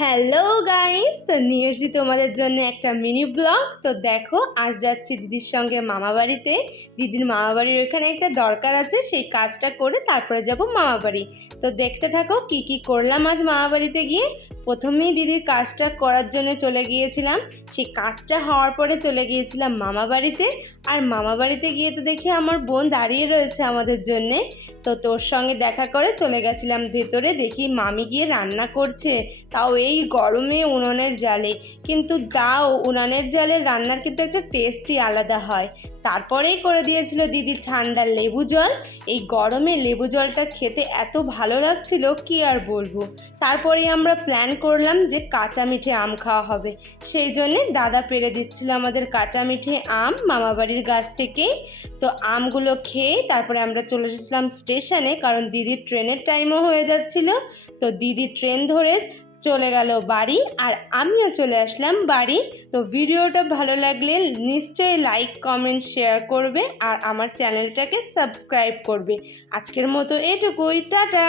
Hello guys, তো নিয়ে এসেছি তোমাদের জন্য একটা মিনি ব্লগ। তো দেখো, আজ যাচ্ছি দিদির সঙ্গে মামা বাড়িতে। দিদির মামা বাড়ির ওখানে একটা দরকার আছে, সেই কাজটা করে তারপরে যাব মামা বাড়ি। তো দেখতে থাকো কি কি করলাম আজ মামা বাড়িতে গিয়ে। প্রথমেই দিদির কাজটা করার জন্য চলে গিয়েছিলাম, সেই কাজটা হওয়ার পরে চলে গিয়েছিলাম মামা বাড়িতে। আর মামা বাড়িতে গিয়ে তো দেখি আমার বোন দাঁড়িয়ে রয়েছে আমাদের জন্যে। তো তোর সঙ্গে দেখা করে চলে গেছিলাম ভেতরে, দেখি মামি গিয়ে রান্না করছে, তাও এই গরমে উনুনের জালে। কিন্তু তাও উনানের জালে রান্নার কিন্তু একটা টেস্টই আলাদা হয়। তারপরেই করে দিয়েছিল দিদি ঠান্ডা লেবু জল। এই গরমে লেবু জলটা খেতে এত ভালো লাগছিল কি আর বলবো। তারপরেই আমরা প্ল্যান করলাম যে কাঁচা মিঠে আম খাওয়া হবে, সেই জন্যে দাদা পেড়ে দিচ্ছিল আমাদের কাঁচা মিঠে আম মামাবাড়ির গাছ থেকেই। তো আমগুলো খেয়ে তারপরে আমরা চলে এসেছিলাম স্টেশনে, কারণ দিদির ট্রেনের টাইমও হয়ে যাচ্ছিল। তো দিদি ট্রেন ধরে চলে গেল বাড়ি, আর আমিও চলে আসলাম বাড়ি। তো ভিডিওটা ভালো লাগলে নিশ্চয়ই লাইক কমেন্ট শেয়ার করবে, আর আমার চ্যানেলটাকে সাবস্ক্রাইব করবে। আজকের মতো এটুকুই, টাটা।